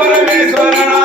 பரமேஸ்வரனா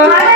Yeah.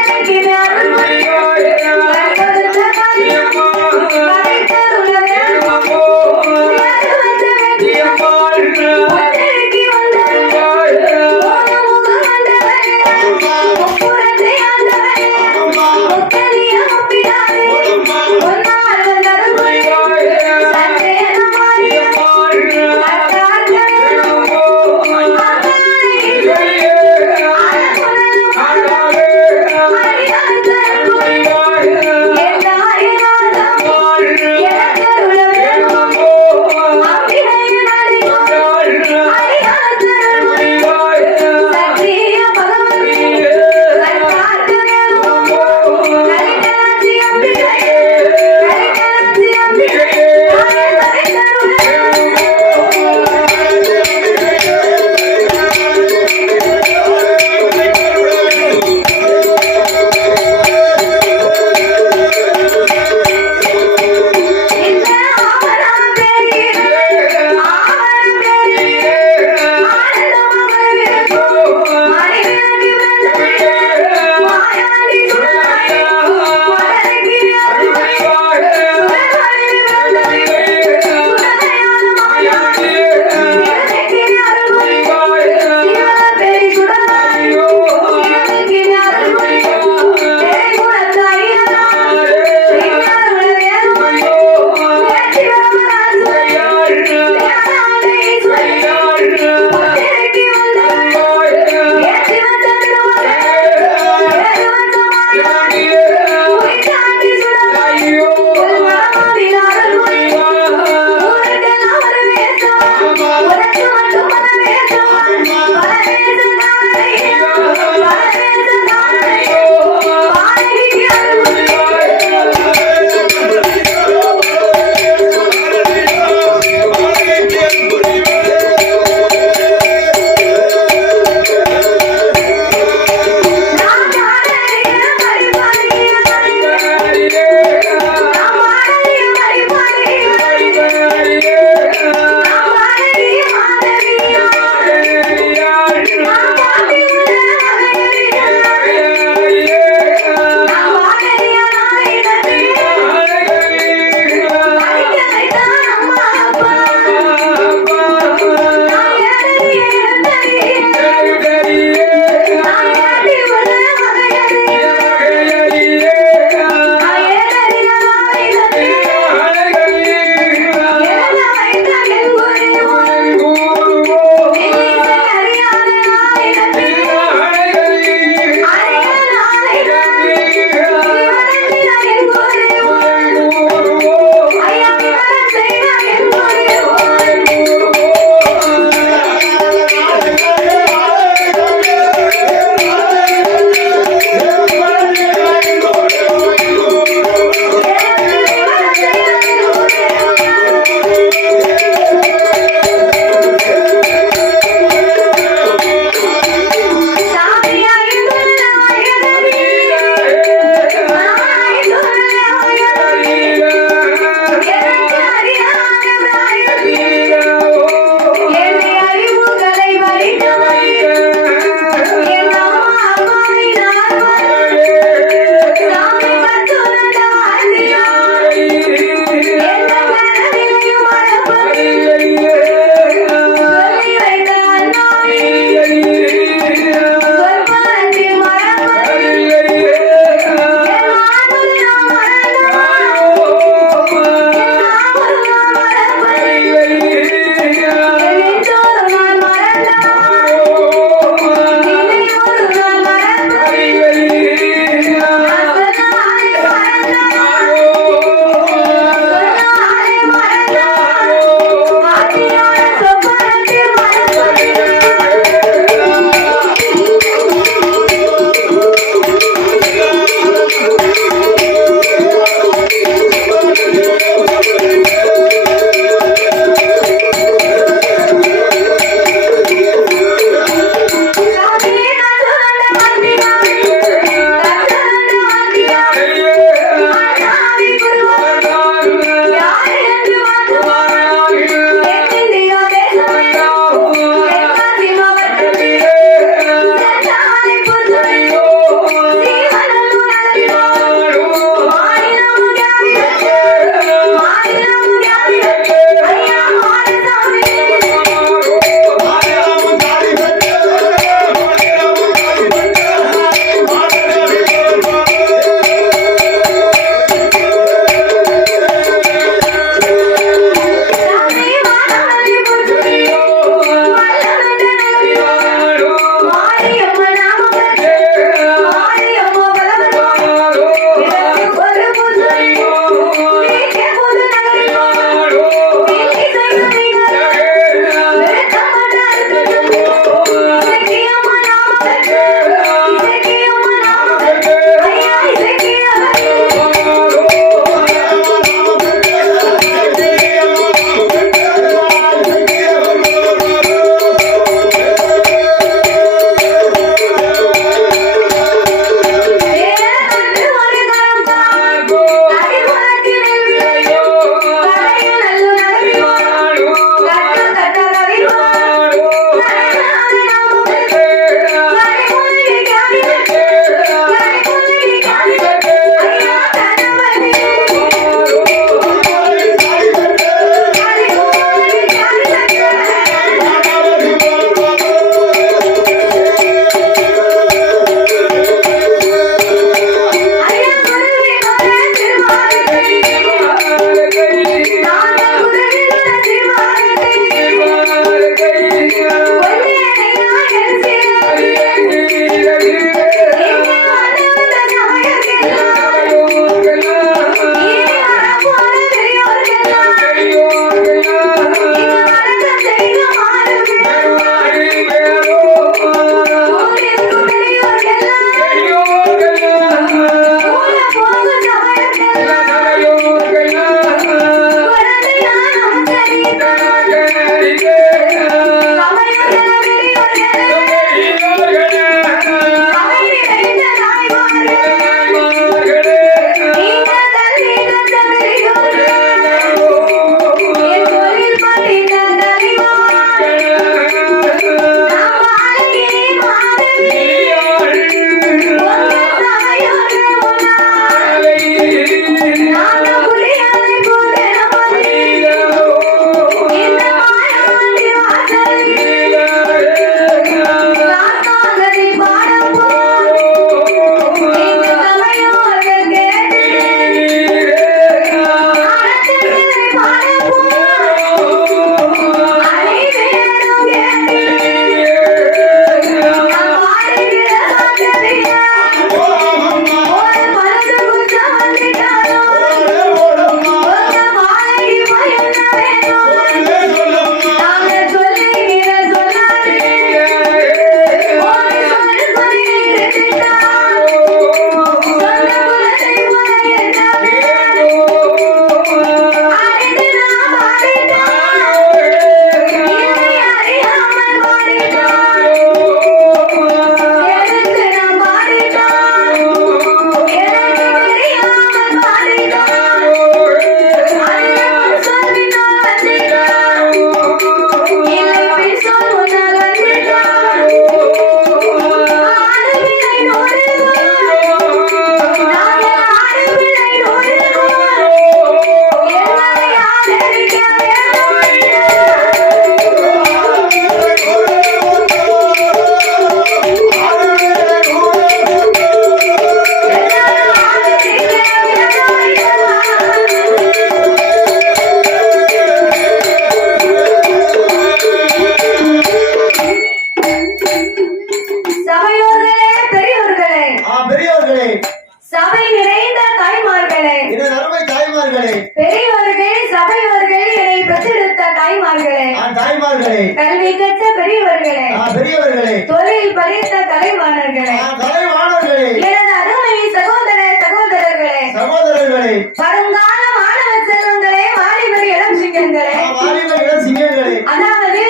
பெரியவர்களே, கல்வி கற்ற பெரியவர்களே, பெரியவர்களே, தொழில் பறித்த கலைவாணர்களே, கலைவாணர்களே, எனது அருமை சகோதர சகோதரர்களே, சகோதரர்களே, வருங்கால மாணவ செல்வங்களே, வாலிபர் இளம் சிங்கங்களே, வாலிபர் இளம் சிங்கங்களே, அதாவது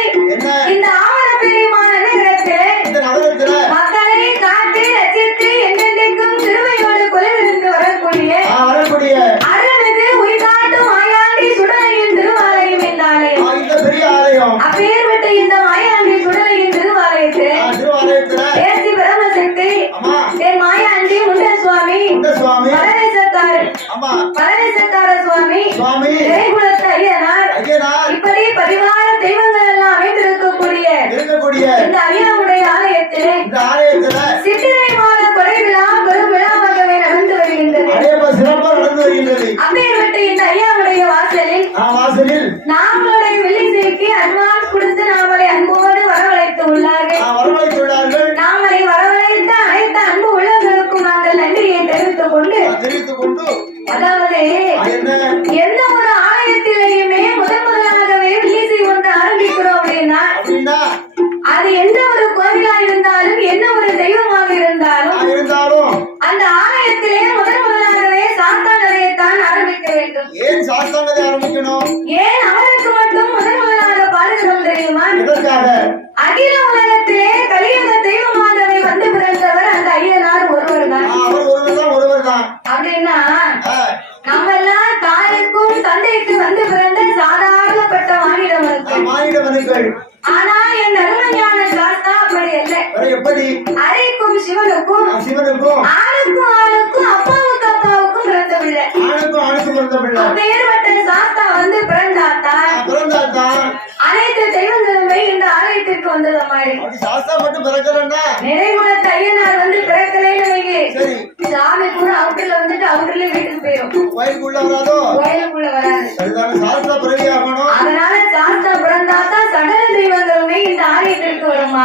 இந்த ஆவண பெரியமான நகரத்திலே மக்களை காத்து ரசித்து என்னென்றைக்கும் திருவையோடு கொலைவிருந்து வரக்கூடிய அருள்மிகு உயிர்காட்டும் மாயாண்டி சுடலையின் திருவாலயம் இந்த ஆலயம். அப்பேற்பட்ட இந்த மாயாண்டி சுடலையின் திருவாலயத்தில் தேசி பிரம்மசக்தி என் மாயாண்டி முண்ட சுவாமி பரதேசக்கார சுவாமி இறைகுலத்த ஐயனார் இப்படி பதிவான தெய்வங்கள் எல்லாம் அமைந்திருக்கக்கூடிய இந்த ஐயாவுடைய ஆலயத்திலே சித்திரை மாத கொடை விழா பெரும் விழாவாகவே நடந்து வருகின்றது. அப்பேற்பட்ட இந்த ஐயாவுடைய வாசலில் நாங்களுடைய வெள்ளிசைக்கு அட்வான்ஸ் கொடுத்து நாமளை அன்போடு வரவழைத்து உள்ளார்கள். நாமளை வரவழைத்த அனைத்து அன்பு உள்ளவர்களுக்கும் நாங்கள் நன்றியை தெரிவித்துக் கொண்டு அதாவது எந்த ஒரு ஆலயத்திலேயுமே முதலாகவே வெள்ளிசை ஒன்று ஆரம்பிக்கிறோம் அப்படின்னா அது எந்த ஒரு கோவிலா இருந்தாலும் என்ன ஒரு தெய்வமாக இருந்தாலும் அந்த ஆலயத்திலே முதலாகவே சாஸ்தானதைத்தான் ஆரம்பிக்க வேண்டும். ஏன் சாஸ்தானதை ஆரம்பிக்கணும்? ஏன் அவருக்கு மட்டும் முதலாக பாடுகிறோம் தெரியுமா? அகில உலகத்திலே கலியுக தெய்வமாகவே வந்து பிறந்தவர் அந்த ஐயனார் ஒருவர் தான். அப்படின்னா நம்ம எல்லாம் தாய்க்கும் தந்தைக்கு வந்து பிறந்த சாதாரணப்பட்ட மானிடவர்கள். ஆனா என் அருமையான சாஸ்தா அப்படி அல்ல. அறைக்கும் சிவனுக்கும் ஆளுக்கும் அப்பாவுக்கும் பிறந்தவில்லை. அப்பேற்பட்ட சாஸ்தா வந்து பிறந்தாத்தான் அனைத்து தெய்வங்களுமே இந்த ஆலயத்திற்கு வந்தது மாதிரி. நிறைகுலத்த ஐயனார் வந்து பிறக்கலைன்னு வைங்க, சாமி கூட அவுட்டர்ல வந்துட்டு அவுட்டர்ல வீட்டுக்கு போயிடும், கோயிலுக்குள்ள வராது. அதனால சாஸ்தா பிறந்தாத்தான் சகல தெய்வங்களுமே இந்த ஆலயத்திற்கு வருமா.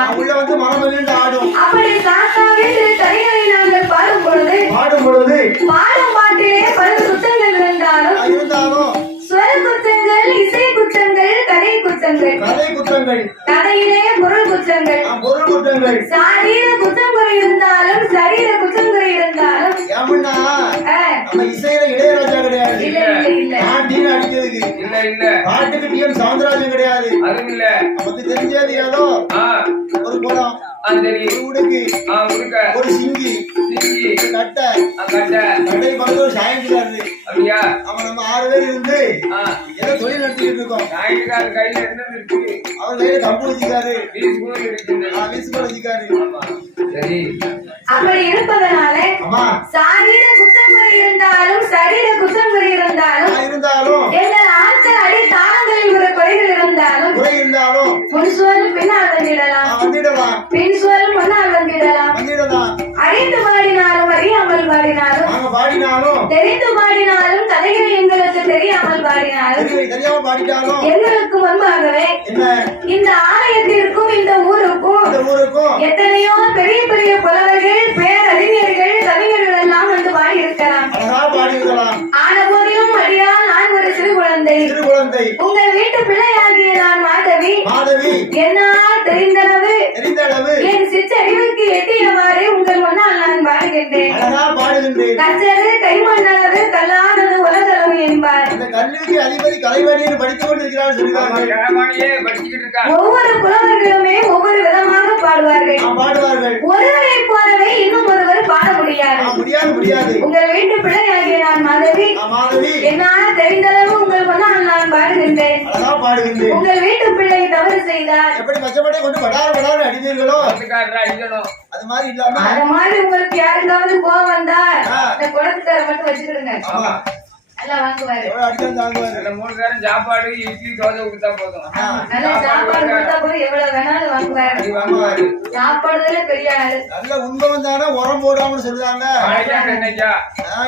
அப்படி சாஸ்தாவின் தனிகளை நாங்கள் பாடும் பொழுது பாடும் பாட்டிலே பல குற்றங்கள் இருந்தாலும் ஸ்வர குற்றங்கள், இசை குற்றங்கள், கதை குற்றங்கள், கதையிலே பொருள் குற்றங்கள், சாரீர குற்றம் குறை இருந்தாலும் சரீர குற்றம் குறை இருந்தாலும் இசையில இளையராஜா கிடையாது, பாட்டுக்கு டிஎம் சவுந்தரராஜன் கிடையாது. நமக்கு தெரிஞ்சது ஏதோ ஒரு குடம், ஒரு சிங்கி, கட்டை பக்கத்துல ஒரு சாயங்காது. அவன் நம்ம 6 பேர் இருந்து ஏதோ தொழில் நடத்திட்டு இருக்கோம். அவர் கையில கம்பு வச்சுக்காரு, வச்சுக்காரு. அப்படி இருப்பதனால சாரீர குற்றம் குறை இருந்தாலும் சரீர குற்றம் குறை இருந்தாலும் எங்கள் ஆட்கள் அடி தானங்களில் ஒரு குறைகள் இருந்தாலும் முன்சோல் பின்னால் வந்திடலாம், பின்சோல் முன்னால் வந்திடலாம். அறிந்து பாடினாலும் அறியாமல் பாடினாலும் தெரிந்து பாடினாலும் கதைகள் எங்களுக்கு தெரியாமல் பாடினாலும் எங்களுக்கு முன்பாகவே இந்த ஆலயத்திற்கும் இந்த ஊருக்கும் எத்தனையோ பெரிய பெரிய புலவர்கள், பேரறிஞர்கள், கவிஞர்கள் எல்லாம் வந்து பாடியிருக்கலாம். ஆன போதிலும் அடியால் நான் ஒரு சிறு குழந்தை, உங்கள் வீட்டு பிள்ளையாகிய நான் மாதவி, என்னால் தெரிந்தளவு என் சிற்றறிவுக்கு எட்டியவாறு உங்கள் முன்னால் நான் பாடுகின்றேன். கச்சது கைமண்ணளவு கல்லானது உலகளவு என்பார். ஒவ்வொரு புலவர்களுமே ஒவ்வொரு விதமாக பாடுவார்கள். ஒருவரை போலவே இன்னும் ஒருவர் பாட முடியாது. உங்கள் வீட்டு பிள்ளையாகிய நான் மாதவி, என்னால் தெரிந்தளவு உங்கள் முன்னால் நான் பாடுகின்றேன். உங்கள் வீட்டு பிள்ளை தவறு செய்தார் அது மாதிரி உங்களுக்கு யாருக்காவது கோவம் வந்தா இந்த குளத்துக்கார மட்டும் வச்சுக்கிடுங்க, எல்லாம் வாங்குவாரு. 3 நேரம் சாப்பாடு, இட்லி, தோசை கொடுத்தா போதும். நல்ல சாப்பாடு கொடுத்தா போதும், எவ்வளவு வேணாலும் வாங்குவாரு. சாப்பாடுல பெரிய ஆளு. நல்ல உண்மை தானே, உரம் போடாமனு சொல்லுவாங்க.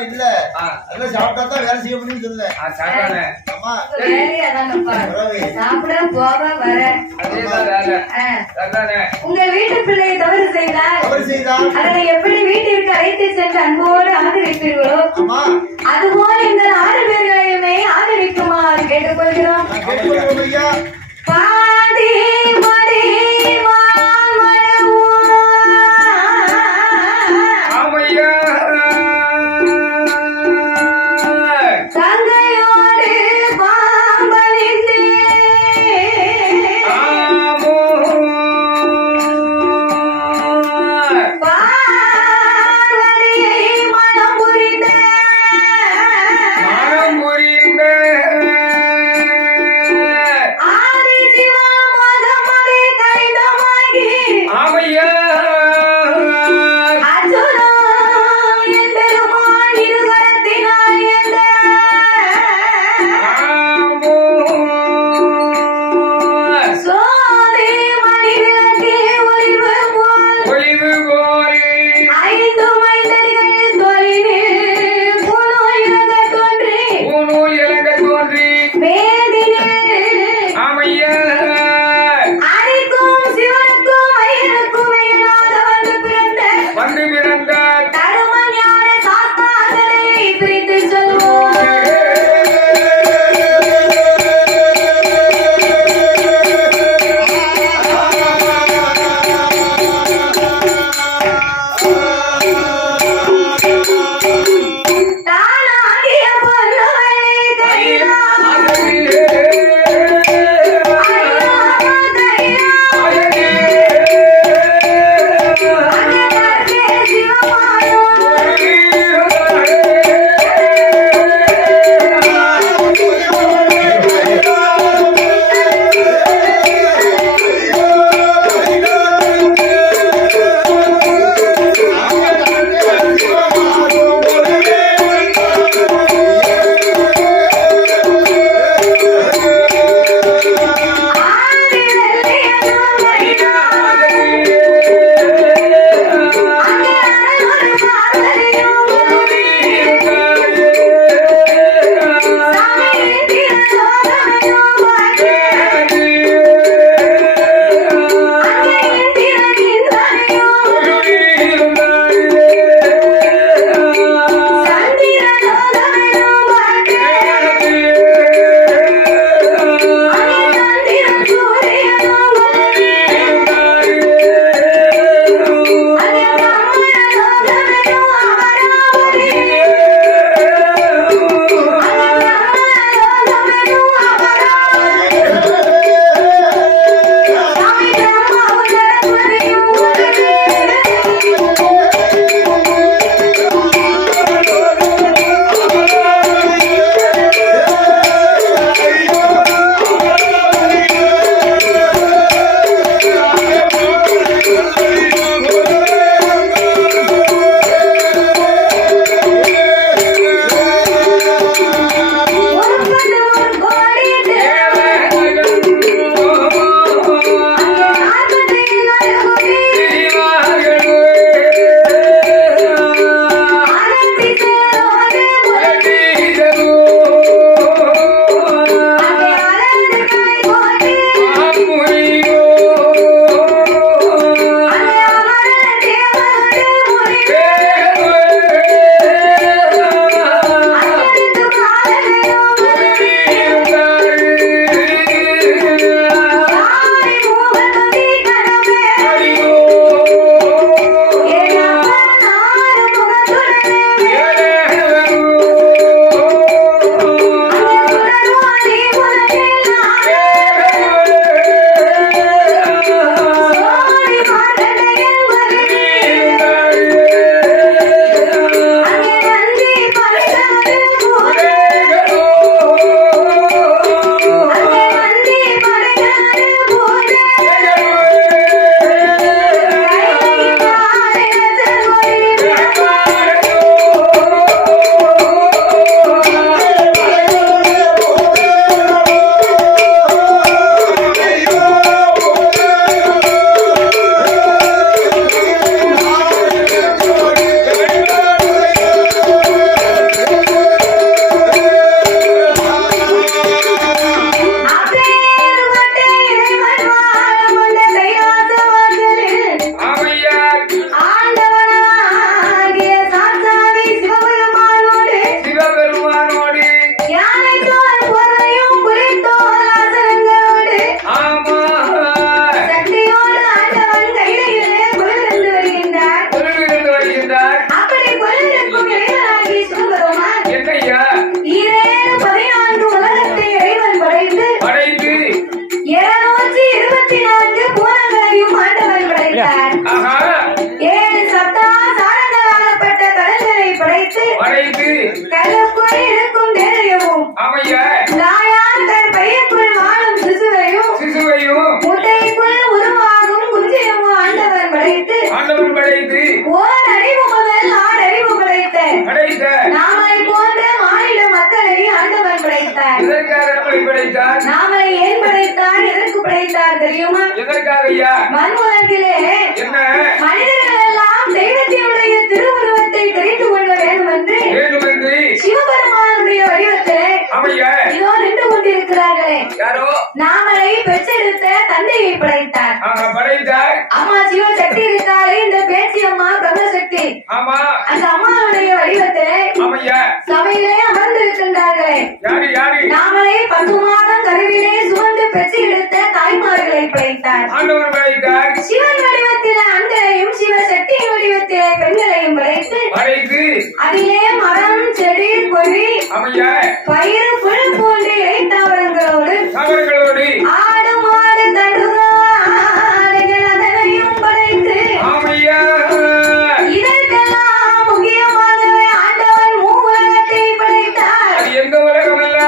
இல்ல நல்ல சாப்பிட்டா தான் வேலை செய்ய முடியும்னு சொல்லுவேன். சாப்பிட போக வர உங்க வீட்டு பிள்ளையை தவறு செய்தால் அதனை எப்படி வீட்டிற்கு அழைத்து சென்று அன்போடு ஆதரிப்பீர்களோ அதுபோல் எங்கள் 6 பேர்களையுமே ஆதரிக்குமாறு கேட்டுக்கொள்கிறோம். பாதி மறைத்து கல்லுக்குள் இருக்கும் தேரையும் ஆமையா தாயார் தன் பையக்குள் வாழும் சிசுவையும் சிசுவையும் முட்டைக்குள் உருவாகும் குஞ்சியும் ஆண்டவன் படைத்து ஆண்டவன் படைத்து ஓர் அறிவு முதல் ஆறு அறிவு படைத்த படைத்த நாமலை போன்ற மாநில மக்களை ஆண்டவன் படைத்தார். எதற்காக நம்மளை படைத்தார் நாமலை ஏன் படைத்தார், எதற்கு படைத்தார் தெரியுமா? எதற்காக ஐயா மண் உலகிலே என்ன மனிதர்கள் எல்லாம் தெய்வத்தினுடைய திருவுருவத்தை தெரிந்து கொள்ள வேண்டும் என்று வேண்டுமென்று சிவபெருமானுடைய வடிவத்திலே ஆமையா இதோ நின்று கொண்டிருக்கிறார்களே யாரோ நாமலை பெற்றெடுத்த தந்தையை படைத்தார். படைத்தார் அம்மா சிவசக்தி இருக்காளே இந்த பேச்சு அம்மா பிரம்மசக்தி ஆமா அந்த அம்மாவுடைய வடிவத்திலே ஆமையா சபையிலே அமர்ந்திருக்கின்றார்களே யாரு யாரு நாமளே 10 மாதம் கருவிலே சுமந்து பெற்று எடுத்த தாய்மார்களை படைத்தார். ஆண்டவன் படைத்தார் சிவன் வடிவத்திலே ஆண்களையும் சிவசக்தியின் வடிவத்திலே பெண்களையும் படைத்து படைத்து அதிலே மரம் செடி கொடி ஆமையா பயிர் புல் போன்ற இலைத்தாவரங்களோடு அவர்களோடு ஆடு மாடு தடுகாடுகள் அதனையும் படைத்து ஆமையா இதற்கெல்லாம் முக்கியமாகவே ஆண்டவன் மூவுலகத்தை படைத்தார். அது எந்த உலகம் அல்ல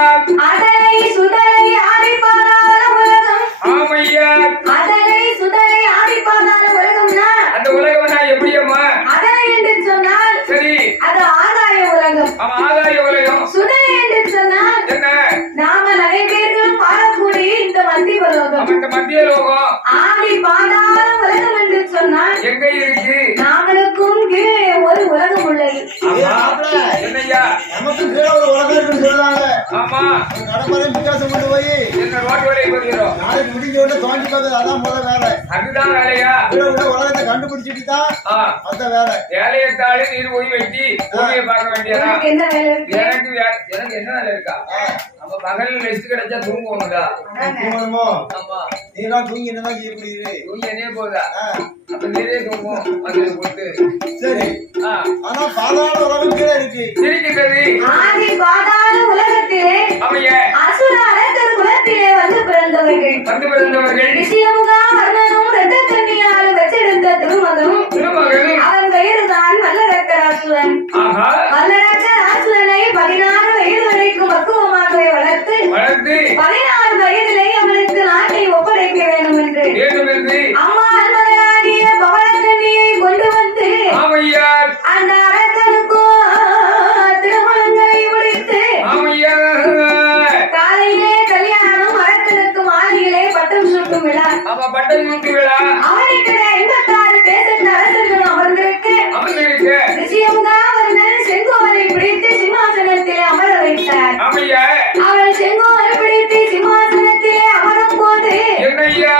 அதனை சுடலை ஆடிப்பாதாத உலகம் ஆமையா அதனை சுடலை ஆடிப்பாதாத உலகம்னா அந்த உலகம் நான் எப்படி அம்மா அதனை என்று சொன்னால் சரி அது ஆகாய உலகம். அவன் ஆதாய உலகம் சுடலை என்று சொன்னால் என்ன நாம நிறைய பேர்கள் பாடக்கூடிய இந்த மத்திய உலகம். அவன் இந்த மத்திய லோகம் ஆடி பாதாத உலகம் என்று சொன்னால் எங்க இருக்கு நாமளுக்கும் கீழே ஒரு உலகம் உள்ளது. ஆமா. என்னய்யா நமக்கு கீழே ஒரு உலகம் இருக்குன்னு சொல்றாங்க. ஆமா கடற்கரை வித்தியாசம் கொண்டு போய் என்ன ரோட்டு வேலையை போகிறோம் நாளைக்கு முடிஞ்ச உடனே தோண்டி பார்க்கறது அதான் முதல் வேலை. அதுதான் வேலையா கீழே உள்ள உலகத்தை கண்டுபிடிச்சிட்டு தான் அந்த வேலை. வேலையத்தாலே நீர் போய் வெட்டி பூமியை பார்க்க வேண்டியதா உனக்கு என்ன வேலை இருக்கு? எனக்கு என்ன வேலை இருக்கா நம்ம பகல் ரெஸ்ட் கிடைச்சா தூங்குவோம்டா தூங்கணுமோ? ஆமா நீலாம் தூங்கி என்னதான் செய்ய முடியுது? தூங்கி என்னையே போதா அப்ப நீரே தூங்குவோம் மதுரை போட்டு சரி, ஆனா சாதாரண உலகம் கீழே இருக்கு. இருக்கின்றது ஆதி பாதாள உலகத்திலே அவைய அசுர அரக்கர் குலத்திலே வந்து பிறந்தவர்கள் வந்து பிறந்தவர்கள் ரிஷியமுகா வர்ணனும் இரத்த கண்ணியால் பெற்றெடுத்த திருமகனும் திருமகள் அவன் பெயர்தான் வல்லரக்கராசுரன். ஆஹா வல்லரக்கராசுரனை 16 வயது வரைக்கும் பக்குவமாகவே வளர்த்து வளர்ந்து 16 வயதிலே அவனுக்கு நாட்டை ஒப்படைக்க வேண்டும் என்று வேண்டும் என்று அம்மா அன்பராகிய பவளக்கண்ணியை கொண்டு வந்து ஆமையா அந்த அரக்கனுக்கும் திருமணங்களை முடித்து ஆமையா காலையிலே கல்யாணம் அரக்கனுக்கு மாலையிலே பட்டம் சூட்டும் விழா. ஆமா பட்டம் சூட்டு விழா அவனுக்கு 56 தேசத்து அரசர்கள் அமர்ந்திருக்க அமர்ந்திருக்க ரிஷியமுகா வர்ணன் செங்கோலை பிடித்து சிம்மாசனத்திலே அமர வைத்தார். ஆமையா அவள் செங்கோலை பிடித்து சிம்மாசனத்திலே அமரும் போது என்னையா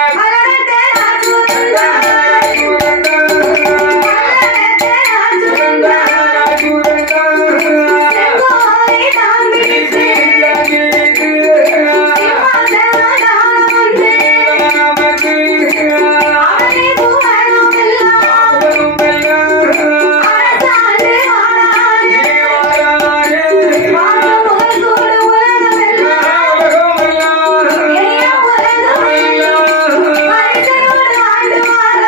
செங்கோலை தான் பிடித்து அவனை புகழும் எல்லாம் அரசாண்டு வாழாது வாழும் முகத்தோடு உலகமெல்லாம் எளிய உலகம் மனிதனோடு ஆண்டு வாழ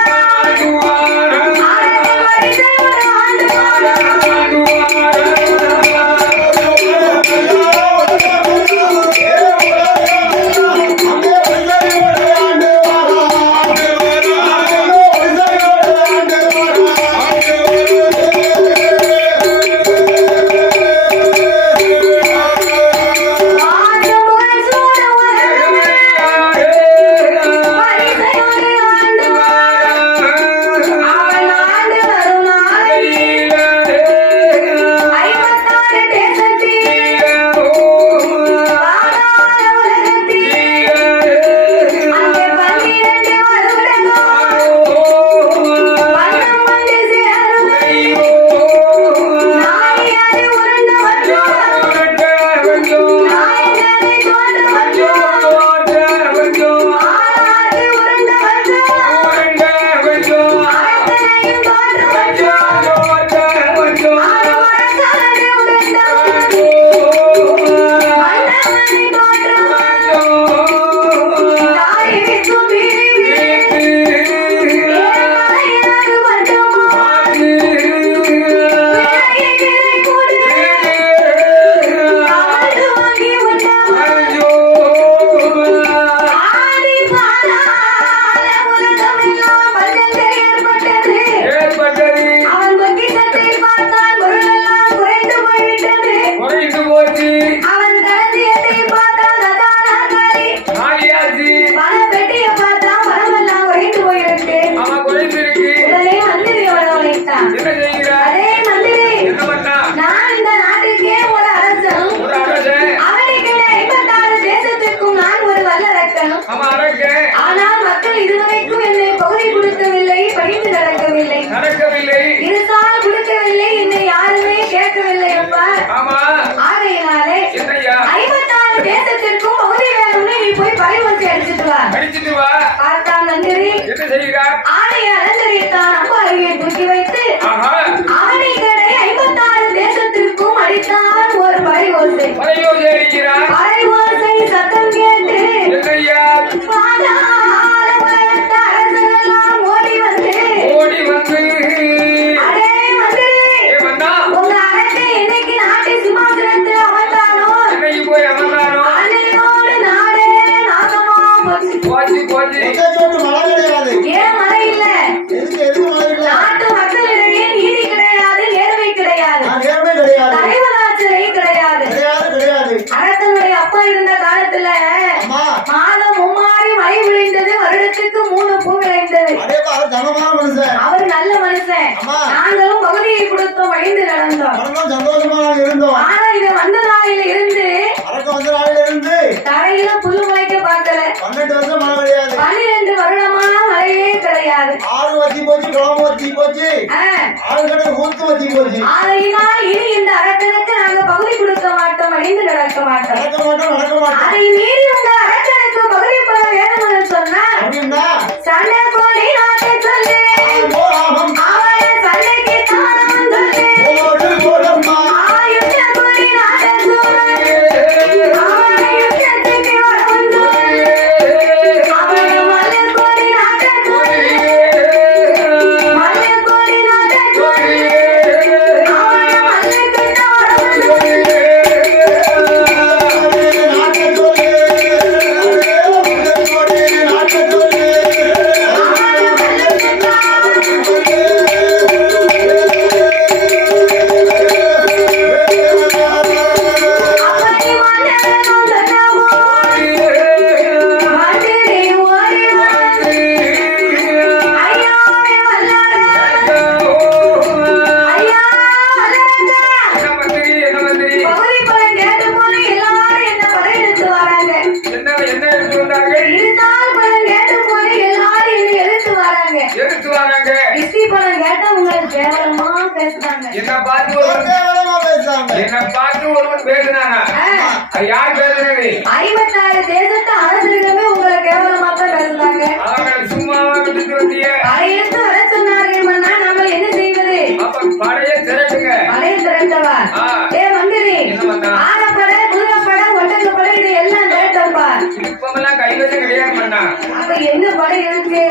மனிதனோடு ஆண்டு வாழ வாழும் சூட உலகம் மனிதனோடு ஆண்டு வாழ அவன் ஆண்டு வரும் நாளில் செய்கிறார்? ஆணையை அலங்கரித்தான் அம்பு அருகே தூக்கி வைத்து ஆஹா, ஆணை கடை 56 தேசத்திற்கும் அடித்தான் ஒரு பறையோசை. பறையோசை அடிக்கிறார். பறையோசை சத்தம் கேட்டு என்னையா? பாதாள உலகத்து அரசரெல்லாம் ஓடி வந்து ஓடி வந்து அடே மந்திரி, ஏ மன்னா, உங்க அரசன் என்னைக்கு நாட்டு சிம்மாசனத்தில் அமர்ந்தானோ என்னைக்கு போய் அமர்ந்தானோ? அன்னையோடு நாடே நாசமா போச்சு. போச்சு போச்சு. சொட்டு மழை கிடையாது. ஏன் மழை இல்ல? எதுக்கு மழை இல்லை? நாட்டு மக்களிடையே நீதி கிடையாது, நேர்மை கிடையாது, நான் நேர்மை கிடையாது. தலைவராட்சியை கிடையாது. கிடையாது கிடையாது. அரசனுடைய அப்பா இருந்த காலத்துல அம்மா மாதம் மும்மாறி மழை விளைந்தது, வருடத்துக்கு 3 பூ விளைந்தது. அதேப்பா அவர் தனமான மனுஷன். அவர் நல்ல மனுஷன். அம்மா. நாங்களும் பகுதியை கொடுத்தோம், வழிந்து நடந்தோம். மனம் சந்தோஷமா நாங்க இருந்தோம். ஆனா இது வந்த நாளில இருந்து அரக்கம் வந்த நாளில இருந்து தரையில புல்லு முளைக்க பார்க்கல. 12 வருஷம் மழை கிடையாது. 12 வருடமா மழையே கிடையாது. ஆறு வத்தி போச்சு, குளம் வத்தி போச்சு, ஆ, ஆறு கடை ஊத்து வத்தி போச்சு. ஆகையினால் இனி இந்த அரக்கனுக்கு நாங்க பகுதி கொடுக்க மாட்டோம், வழிந்து நடக்க மாட்டோம். நடக்க மாட்டோம் நடக்க மாட்டோம். அதை மீறி உங்க அரக்கனுக்கு பகுதி பெற வேணும்னு சொன்னா அப்படின்னா சண்டை கோடி நாட்டை சொல்லு, போராமம் அவனை சண்டைக்கு காரணம் சொல்லு, ஓடு போடம்மா. ஆயுத கோடி நாட்டை சொல்லு, அவனை யுத்தத்துக்கு வரவும் சொல்லு, அவனை மல்லு கோடி நாட்டை சொல்லு, மல்லு கோடி நாட்டை சொல்லு, அவனை மல்லு கிட்ட வரவும் சொல்லு. நாட்டை சொல்லு, நாட்டை சொல்லு. அப்படி மன்னனும் சொன்னவோ மந்திரி ஓடி வந்து ஐயாவே வல்லாரா, ஐயா வல்லாரா, என்ன மந்திரி, என்ன மந்திரி? பகுதி பலன் கேட்டு போல எல்லாரும் என்ன படையெடுத்து வராங்க. என்ன எடுத்து வந்தாங்க? இருந்தால் பலன் கேட்டு போல எல்லாரும் என்ன எதிர்த்து வராங்க. எடுத்து வராங்க. கிஸ்தி பலன் கேட்டா உங்களை கேவலமா பேசுறாங்க. என்ன பார்த்து ஒருவன் கேவலமா பேசுறாங்க. என்ன பார்த்து ஒருவன் பேசுனாங்க. அது யார் பேசுறது? 56 தேசத்து அரசர்களுமே உங்களை கேவலமா தான் பேசுறாங்க. அவங்களை சும்மாவா விட்டுட்டு வந்திய? படையெடுத்து வர சொன்னார்கள் மன்னா, நாம என்ன செய்வது? அப்ப படையை திரட்டுங்க. படைய திரட்டவா? ஆ. ஏ மந்திரி, என்ன பண்ணா? ஆடப்படை, குதிரைப்படை, ஒட்டகப்படை இது எல்லாம் திரட்டப்பா. இப்பமெல்லாம் கைவசம் கிடையாது பண்ணா. அப்ப என்ன படை இருக்கு?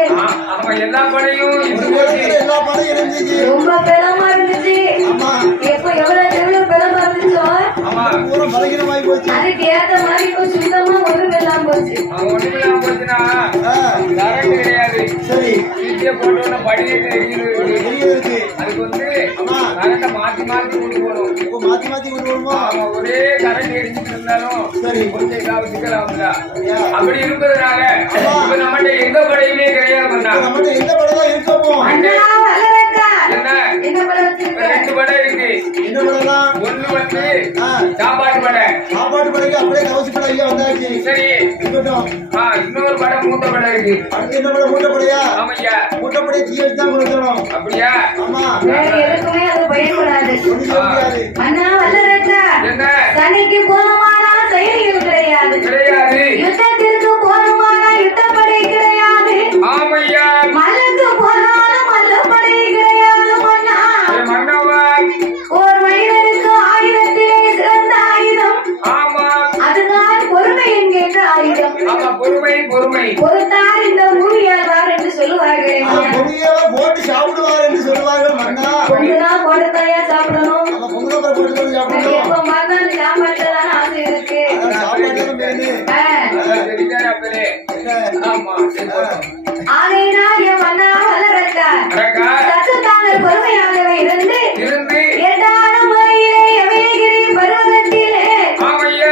அவன் எல்லா படையும் ஒரு இது போச்சு. நேரத்துல எல்லா படம் இருந்துச்சு. ரொம்ப பலமா இருந்துச்சு. ஆமா எப்ப எவ்வளவு பலமா இருந்துச்சோ ஆமா, பூரா பலகீனமாயி போச்சு. அதுக்கு ஏத்த மாதிரி இப்ப சுத்தமா ஒண்ணும் இல்லாம போச்சு. அவன் ஒண்ணுமில்லாம போச்சுன்னா ஆ, கரண்ட் கிடையாது. சரி சீட்டியை போட்டோட படியே தெரியுது. வெளியே இருக்கு. அதுக்கு வந்து ஆமா. கரண்ட மாத்தி மாத்தி கொண்டு போகணும். இப்போ மாத்தி மாத்தி கொண்டு வருமா? அவன் ஒரே கரண்ட் எரிஞ்சுட்டு இருந்தாலும் சரி. கொஞ்சம் இதாவது சிக்கலாகும்ல. சரியா? அப்படி இருப்பதனால இப்ப நம்மகிட்ட எந்த படையுமே கிடையாது பண்ணா. இப்ப நம்மகிட்ட எந்த படம் தான் இருக்கமோ? அண்ணா வளரக்கா, என்ன என்ன படம் வச்சிருக்க? 2 படை இருக்கு. என்ன படம் தான்? ஒண்ணு வந்து ஆ, சாப்பாட்டு படை. சாப்பாட்டு படைக்கு அப்படியே கவசி படம் ஐயா வந்தாச்சு. சரி. இருக்கட்டும். இன்னொரு படை மூத்த படை இருக்கு. அடுத்து என்ன படம்? மூட்டைப்படையா? ஆமையா, மூட்டைப்படையை தீ வச்சு தான் கொடுக்கணும். அப்படியா? ஆமா, வேற எதுக்குமே அது பயப்படாது. ஒண்ணும் செய்ய முடியாது. அண்ணா வல்லரக்கா, என்ன தனிக்கு போதுமான செயலிகள் கிடையாது, கிடையாது. யுத்தத்திற்கு போதுமான யுத்தப்படை கிடையாது, ஆமையா, மல்லுக்கு போனாலும் மல்லப்படை கிடையாது மன்னா. மன்னவா. ஒரு மனிதனுக்கு ஆயுதத்திலே சிறந்த ஆயுதம் ஆமா அதுதான் பொறுமை என்கின்ற ஆயுதம். ஆமா, பொறுமை பொறுமை. பொறுத்தார் இந்த பூமியாழ்வார் என்று சொல்லுவார்கள். பொடியவா போட்டு சாப்பிடுவார் என்று சொல்லுவார்கள் மன்னா. பொண்ணுதான் போட்டுத்தாயா சாப்பிடணும். நம்ம பொங்கல் போட்டு எனக்கு சாப்பிடுவோம். எப்ப பார்த்தாலும் சாப்பாட்டுல தானே ஆசை இருக்கு. சாப்பாடு மெயின். ஆ, தெரிஞ்சாரு அப்பலே. ஆமா, சரி, போட்டோம். ஆகையினால் என் மன்னா வல்லரக்கா, அடக்கா, சற்று தாங்கள் பொறுமையாகவே இருந்து இருந்து 8ஆம் முறையிலே யமகிரி பர்வதத்திலே ஆமையா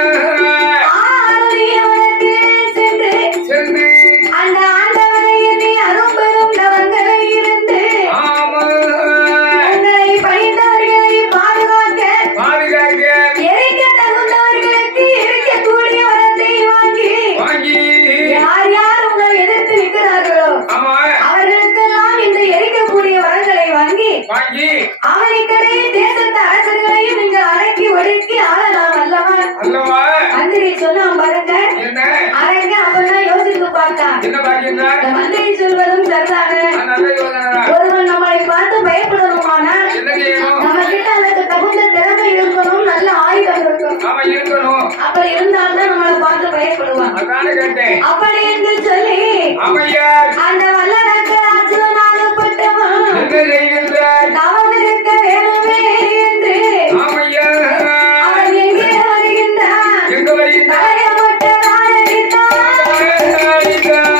ஆருடைய வனத்திலே சென்று சென்று அந்த ஆண்டவனை எண்ணி அரும்பெரும் தவங்களை இருந்து ஆமா உங்களை பணிந்தவர்களை பாதுகாக்க பாதுகாக்க எரிக்க தகுந்தவர்களுக்கு எரிக்கக்கூடிய வரத்தை வாங்கி வாங்கி யார் யார் உங்களை எதிர்த்து நிற்கிறார்கள் என்ன பாக்கியம்தான்? இந்த மந்திரி சொல்வதும் சரிதானே. நல்ல யோசனை. ஒருவன் நம்மளை பார்த்து பயப்படணுமானால் என்ன செய்யணும்? நம்ம கிட்ட அதுக்கு தகுந்த திறமை இருக்கணும், நல்ல ஆயுதம் இருக்கணும். ஆமா இருக்கணும். அப்படி இருந்தால்தான் நம்மளை பார்த்து பயப்படுவான். அதான கேட்டேன். அப்படி என்று சொல்லி ஆமையா அந்த வல்லரக்க அச்சுவனாகப்பட்டவன் என்ன செய்கின்ற? தவம் இருக்க வேணுமே என்று ஆமையா அவன் எங்கே வருகின்றான்? எங்க வருகின்ற? தலையமொட்ட நாடடித்தான்,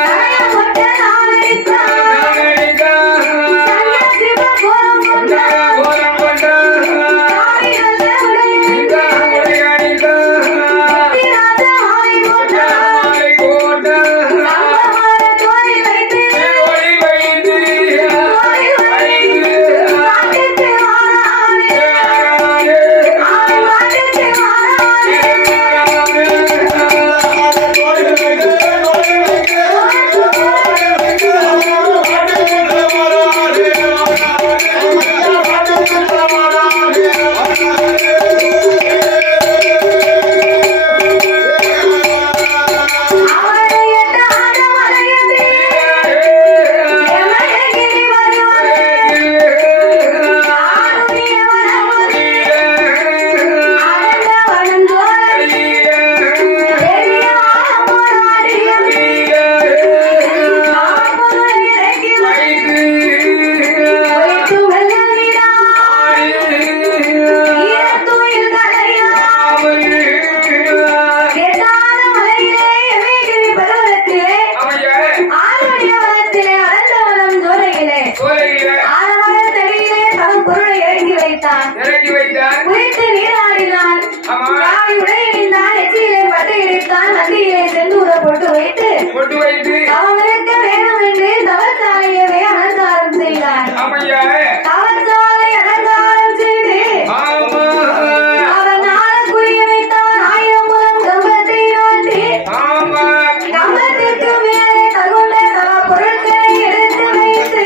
தலையமொட்ட நாடடித்தான், சன்னிய சிவ கோலம் கொண்டான், சாமி நல்ல உடையணிந்தான், முத்திராஜ மாலை போட்டான், நம்பமான தோழி வைத்து தோழி வைத்து மாட்டித்து வாரானே, அவன் மாட்டித்து வாரானே. அவனை எட்டாத மலையது எமயகிரி வருவது ஆருணிய வனமுதி அகண்ட வனந்தோரணி பெரியார போராடியம் காப்புரை இறக்கி வைத்து வெள்ளந்திடா ஈரத்துயில் கலையா எட்டாத மலையிலே எமயகிரி பருவத்திலே ஆருணிய வனத்திலே அடர்ந்த வனம் ஜோலையிலே ஆலமர தடியிலே தம் பொருளை இறக்கி வைத்தான். குளித்து நீராடினான். காவி உடையினான், நெற்றியிலே பட்டை இடித்தான், மத்தியிலே செந்தூரம் போட்டு வைத்து தவம் இருக்க வேண்டும் என்று தவச்சாலையவே அலங்காரம் செய்தான். தவச்சாலை அலங்காரம் செய்து அவன் ஆள குடிய வைத்தான். 1000 முழம் கம்பத்தை நாட்டி கம்பத்திற்கு மேலே தகுந்த தவ பொருட்களை எடுத்து வைத்து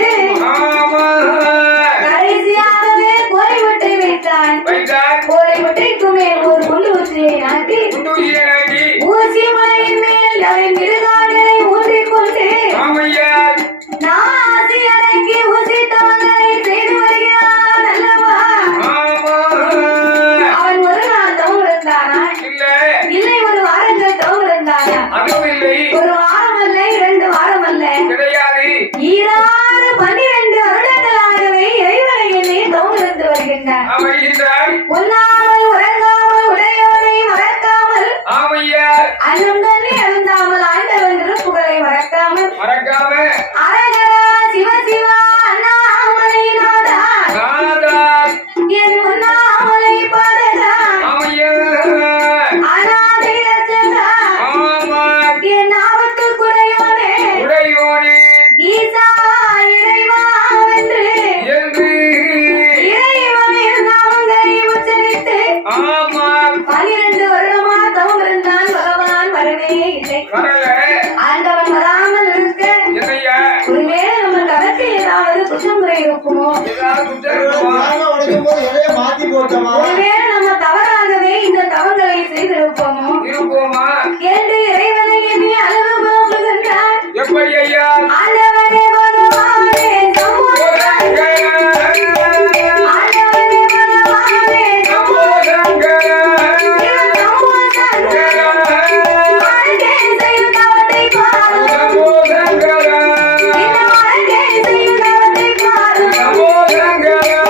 கடைசியாகவே கோழி முட்டை வைத்தான். கோழி முட்டைக்கு மேல் ஒரு குண்டு ஊசியை நாட்டி ஊசி மலையின் மேல் அவன் விருதாடுகளை ஊன்றிக்கொண்டு நாசி அடக்கி ஊசி தவங்களை செய்து வருகிறான் அல்லவா. அவன் ஒரு நாள் தவம் இருந்தானா? இல்லை, ஒரு வாரங்கள் தவம் இருந்தானா? ஒரு வாரம் அல்ல, 2 வாரம் அல்ல, 12 வருடங்களாகவே இறைவனை எண்ணி தவம் இருந்து வருகின்றான். உண்ணாமல் உறங்காமல் உடையோனை மறக்காமல் அன்னம் தண்ணி அருந்தாமல் ஆண்டவன் திருப்புகழை மறக்காமல் அரகரா சிவ சிவா அண்ணாமலை நாதா என் உண்ணாமலை பாதகா அநாதை ரட்சகா என் ஆபத்து குடையோனே ஈசா இறைவா வென்று இறைவனின் நாமங்களை உச்சரித்து 12 வருடமா தவம் இருந்தான். பகவான் வரவே இல்லை. ஆண்டவன் வராமல் இருக்க ஒருவேளை நம்ம கணக்கு ஏதாவது குற்றமுறை இருக்குமோ? ஒருவேளை நம்ம தவறாகவே இந்த தவங்களை செய்திருப்போமோ என்று இறைவனை எண்ணி அழுது புலம்புகின்றார். எப்படி ஐயா? ஆண்டவனே பகவானே சம்போ ஆண்டவனே பகவானே சம்போ சங்கரா வாழ்க்கை செய்யும் தவத்தை பாரும், இந்த வாழ்க்கை செய்யும் தவத்தை பாரும். சங்கரா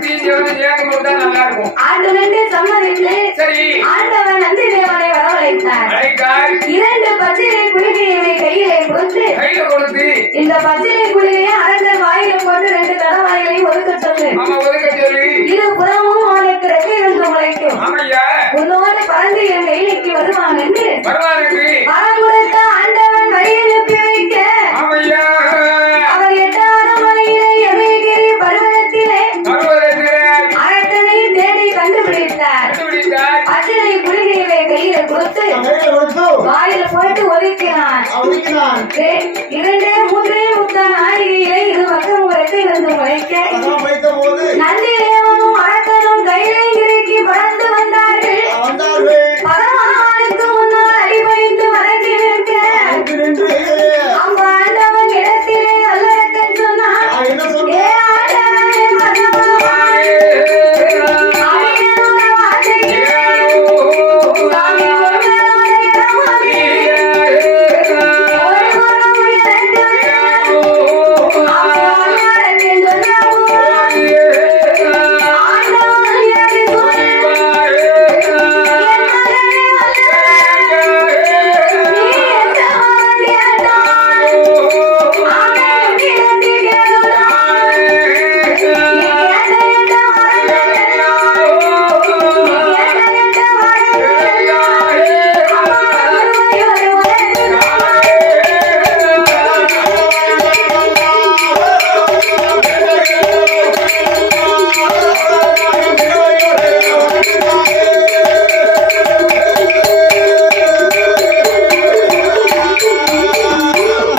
சக்தியும் தேவனும் சேர்ந்து கொடுத்தா நல்லா இருக்கும். ஆண்டவனுக்கு சம்மதித்து சரி ஆண்டவன் நந்தி தேவனை வரவழைத்தார். அழைத்தார். 2 பச்சிலை குளிகையை கையிலே கொடுத்து இந்த பச்சிலை குளிகையை அரங்கர் வாயில போட்டு 2 கடவாயிலையும் ஒதுக்க சொல்லு. ஆமா ஒதுக்க சொல்லி இரு புறமும் அவனுக்கு ரெக்கை வந்து முளைக்கும். ஆமையா உன்னோடு பறந்து என் கையிலைக்கு வருவான் என்று வருவானுக்கு வரம் கொடுத்த ஆண்டவன் வழி அனுப்பி வைக்க ஆமையா அவர் 8வது மலையிலே எமயகிரி பர்வதத்திலே அரட்டனை தேடி கண்டுபிடித்தார். பச்சிலை குளிகையை கையில கொடுத்து வாயில போட்டு ஒதுக்கினான். 2 3 முத்தான நாளிகையிலே இரு பக்கம் ரெக்கை வந்து முளைக்க நந்தி தேவனும் அரக்கனும் கையிலைக்கு பறந்து வந்தார்கள். பகவானுக்கு முன்னால் அடிபணிந்து வணங்கி நிற்க அவங்க ஆண்டவன் இடத்திலே அல்லறக்கன் சொன்னான். ஏ ஆண்டவனே மன்னவா, அடியேனோட வார்த்தையை சாமி கொண்டவனே இடமாகி ஒரு மரம் 2 ஆண்டவன் சொன்னபோது ஆண்டவன் எனக்கு சொன்னார். என் மகனே வல்லவனே, நீ எந்த வரம் கேட்டாய் அவன் என்னிடத்தில் கேளுடாய். நீ கேட்ட எந்த வரங்கள் எல்லாம் அம்மா கிருபையோடு உனக்கு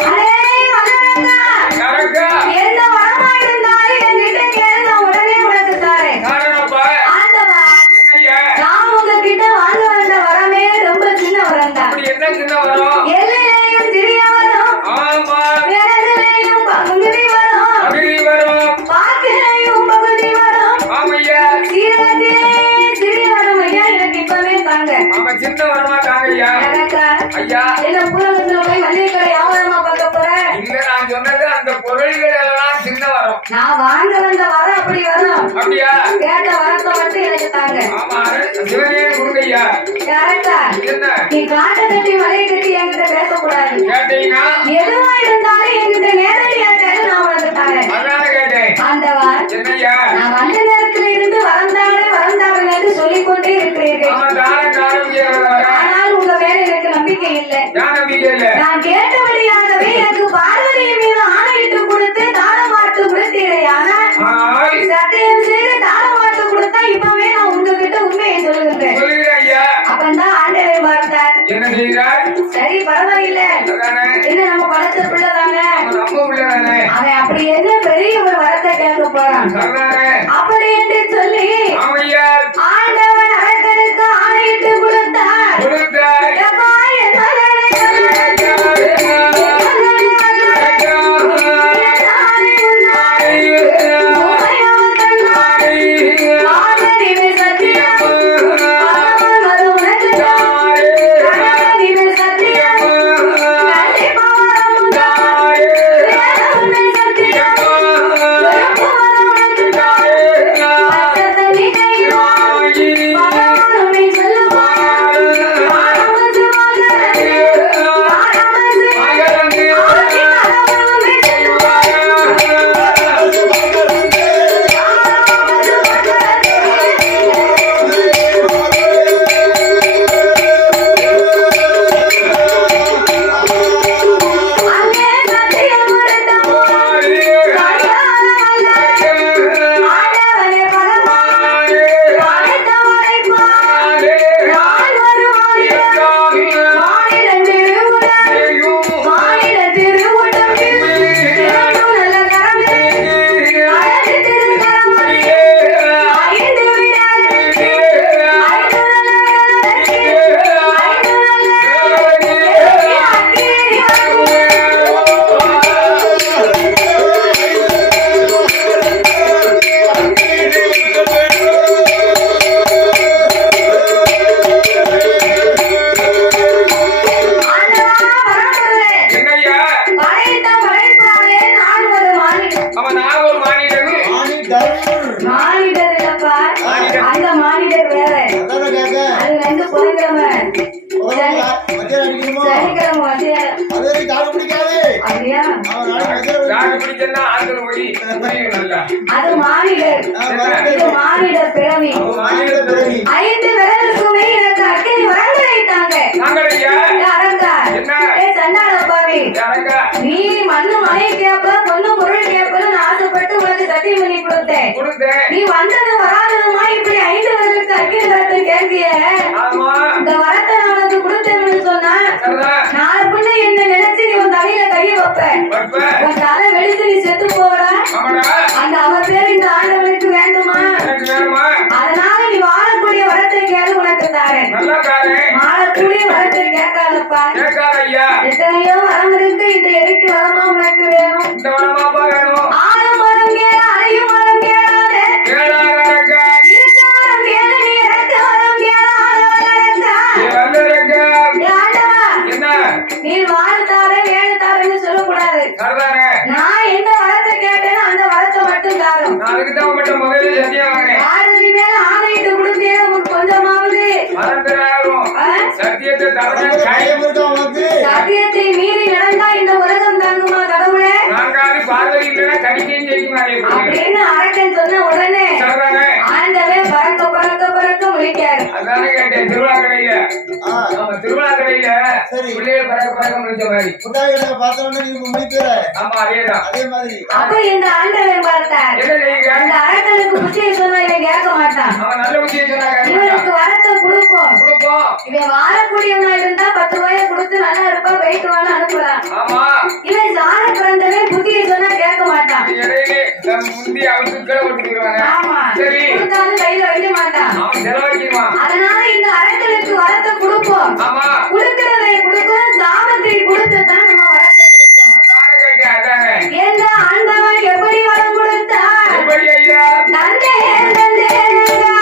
அடே வல்லவனே, யாரக்கா எந்த வரமா இருந்தாலும் என்கிட்ட கேளு, நான் உடனே உனக்கு தாரேன். காரணப்பா ஆண்டவா, என்னய்யா நான் உங்ககிட்ட வாங்க வந்த வரமே ரொம்ப சின்ன வரம் தான். அப்படி என்ன சின்ன வரும்? எல்லையிலையும் சிறிய வரம், ஆமா வேலையிலையும் பகுதி வரம், அகிரி வரும். பாக்கிலையும் பகுதி வரம், ஆமையா சீரகத்திலே சிறிய வரம். ஐயா எனக்கு இப்பவே தாங்க. ஆமா சின்ன வரமா தாங்கய்யா. எனக்கா ஐயா என்ன பூரகத்துல போய் மளிகை கடை வியாபாரமா பார்க்க போறேன். இங்க நான் சொன்னது அந்த பொருள்கள் எல்லாம் சின்ன வரும். நான் வாங்க வந்த வரம் அப்படி வரும். அப்படியா? கேட்ட வரத்தை மட்டும் எனக்கு தாங்க. ஆமா சிவனே கொடுங்கய்யா. கரெக்டா? என்ன நீ காட்டை கட்டி மலையை கட்டி என்கிட்ட பேசக்கூடாது. கேட்டீங்கன்னா எதுவா இருந்தாலும் என்கிட்ட நேரடியா கேளு, நான் உனக்கு தரேன். அதான் கேட்டேன். ஆண்டவா, என்னய்யா? நான் வந்த நேரத்துல இருந்து வரந்தார்கள் என்று சொல்லிக்கொண்டே இருக்கிறீர்கள். ஆமா தானம் வர ஆனால் உங்க மேல எனக்கு நம்பிக்கை இல்லை. ஞான நம்பிக்கை இல்ல. நான் கேட்டபடியாகவே எனக்கு பார்வதியின் மீது ஆணையிட்டு கொடுத்து தாளமாட்டு கொடுத்தீரையான ஆய் சத்தியம் செய்து தாளமாட்டு கொடுத்தா இப்பவே நான் உங்ககிட்ட உண்மையை சொல்லுகின்றேன். சொல்லுகிறேன் ஐயா. அப்பந்தான் ஆண்டவை பார்த்தார். என்ன செய்கிறார்? சரி பரவாயில்லை, அதானே என்ன நம்ம படத்த பிள்ளை தானே, நம்ம பிள்ளை தானே, அவன் அப்படி என்ன பெரிய ஒரு வரத்தை கேட்க போறான் அதானே அப்படி என்று சொல்லி ஆமையா ஆண்டவன் அரக்கனுக்கு ஆணையிட்டு கொடுத்தார். கொடுத்தாய். எப்பா, என் மகனே, சொல்லுவார் வந்து புதன்கிழமை மத்தியானம் அடிக்கணுமோ சனிக்கிழமை மத்தியானம் அது தாக்கு பிடிக்காது அப்படியா தாக்கு பிடிச்சா ஆத்துல போய் புரியும் நல்லா. அது மானிடர் இது மானிடர் பிறவி மாநில பிறவி 5 விரலுக்குமே எனக்கு அக்கினி வளர்ந்து வைத்தாங்க நாங்களையா அரங்கா என்ன? ஏ சண்டாள பாவி யாரங்க நீ மண்ணு மலை கேப்ப பொண்ணு பொருள் கேப்பன்னு ஆசைப்பட்டு உனக்கு சத்தியம் பண்ணி கொடுத்தேன் கொடுத்தேன். நீ வந்தது வராததுமா இப்படி 5 விரலுக்கு அக்கினி வரத்தை கேட்கிய ஆமா இந்த வரத்தை நான் உனக்கு கொடுத்தேன்னு சொன்னா சரிதான். நாளை பின்ன என்ன நினைச்சு நீ உன் தலையில கைய வைப்ப வைப்ப. உன் தலை வெடிச்சு நீ செத்து போற ஆமாடா. அந்த அவர் பேர் இந்த ஆண்டவனுக்கு வேண்டுமா எனக்கு வேணுமா? அதனால நீ வாழக்கூடிய வரத்தை கேளு உனக்கு தாரேன் நல்லா தாரே. வாழக்கூடிய வரத்தை கேட்காதப்பா கேட்காத ஐயா. எத்தனையோ வரம் இருக்கு இந்த எரிக்கு வரமா உனக்கு வேணும் இந்த வரமாப்பா வேணும். ஆளும் வரம் கேள அறையும் வரம் கேளாதே கேளாதரங்க. இருந்த வரம் கேளு நீ இறக்க வரம் கேள ஆளவரங்க நீ வந்தரங்க. ஆண்டவா என்ன? நீ வாழ்த்தாரே வேணு தாரேன்னு சொல்லக்கூடாது சரிதானே. நான் எந்த வரத்தை கேட்டேனோ அந்த வரத்தை மட்டும் தாரும் நாளைக்கு தான் உங்கள்கிட்ட முதல்ல சத்தியம் வாங்கினேன். ஆறுதலி மேல ஆணையிட்டு கொடுத்தே உங்களுக்கு கொஞ்சமாவது மறந்துடாரும். ஆ? சத்தியத்தை தரணும். காயம் இருக்கா உனக்கு சத்தியத்தை மீறி நடந்தா இந்த உலகம் தாங்குமா கடவுளே நாங்காவது பார்வை இல்லைன்னா கடிக்கையும் செய்யுமா? அப்படின்னு அரக்கன் சொன்ன உடனே சரிதானே. ஆண்டவே பறக்க பறக்க பறக்க முடிக்காரு அதானே கேட்டேன். திருவிழா கடையில நம்ம திருவிழா கடையில சரி. பிள்ளைகள் பறக்க பறக்க முடிச்ச மாதிரி. புத்தாயிட பார்த்தோன்னே நீ முடிக்கிற ஆமா அதேதான். அதே மாதிரி அப்ப இந்த ஆண்டவன் பார்த்தார் என்ன செய்யுங்க? அந்த அரக்கனுக்கு புத்தியை சொன்னா இவன் கேட்க மாட்டான் அவன் நல்ல விஷயம் சொன்னாங்க. இவனுக்கு வரத்தை கொடுப்போம் கொடுப்போம். இவன் வாழக்கூடியவனா இருந்தா 10 ரூபாயை கொடுத்து நல்லா இருப்பா போயிட்டு வான்னு அனுப்புறான் ஆமா. இவன் சார பிறந்தவன் புத்தியை சொன்னா கேட்க மாட்டான் இடையிலே நம்ம முந்தி அவுத்துக்களை விட்டுருவாங்க. ஆமா சரி. கொடுத்தாலும் கையில வைக்க மாட்டான் அவன் செலவழிக்குவான். அதனால இந்த அரக்கனுக்கு வரத்தை கொடுப்போம் ஆமா கொடுக்கிறதை கொடுப்போம் சாபத்தை கொடுத்து தான் நம்ம வரத்தை கொடுப்போம் அதானே கேட்டேன். அதானே எந்த ஆண்டவன் எப்படி வரம் கொடுத்தார் எப்படி ஐயா? தந்தை தந்தை ஆ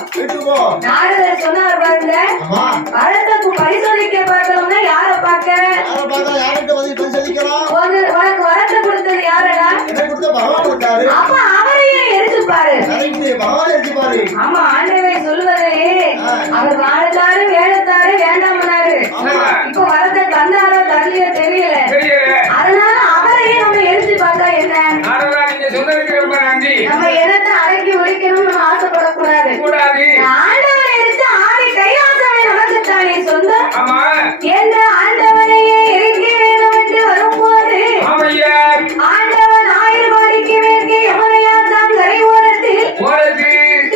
வீட்டுக்கு போ. நாரதர் சொன்னார் பாருங்க, ஆமா. வரத்துக்கு பரிசோதிக்க பார்க்கணும்னா யாரை பார்க்க? யாரை பார்க்க? யார்கிட்ட வந்து பரிசோதிக்கலாம்? உனக்கு வரத்தை கொடுத்தது யாரடா? எனக்கு கொடுத்த பகவான் கொடுத்தாரு. அப்ப அவரையே எரிச்சு பாரு. கரெக்ட், பகவான் எரிச்சு பாரு. ஆமா, ஆண்டவை சொல்லுவதே அவர் வாழ்ந்தாரு வேலைத்தாரு வேண்டாமனாரு. இப்ப வரத்தை தந்தாரோ தரலையோ தெரியல. அதனால அவரையே நம்ம எரிச்சு பார்த்தா என்ன? நம்ம இடத்தை அடக்கி ஒழிக்கணும்னு நம்ம ஆசைப்படக்கூடாது. ஆண்டவனை எடுத்து ஆடி கைலாசமே நமக்குத்தானே சொந்தம் என்ற ஆண்டவனையே எரிக்க வேண்டும் என்று வரும்போது ஆண்டவன் ஆயுள் பாடிக்கு மேற்கே யமுனையா தான் கரை ஓரத்தில்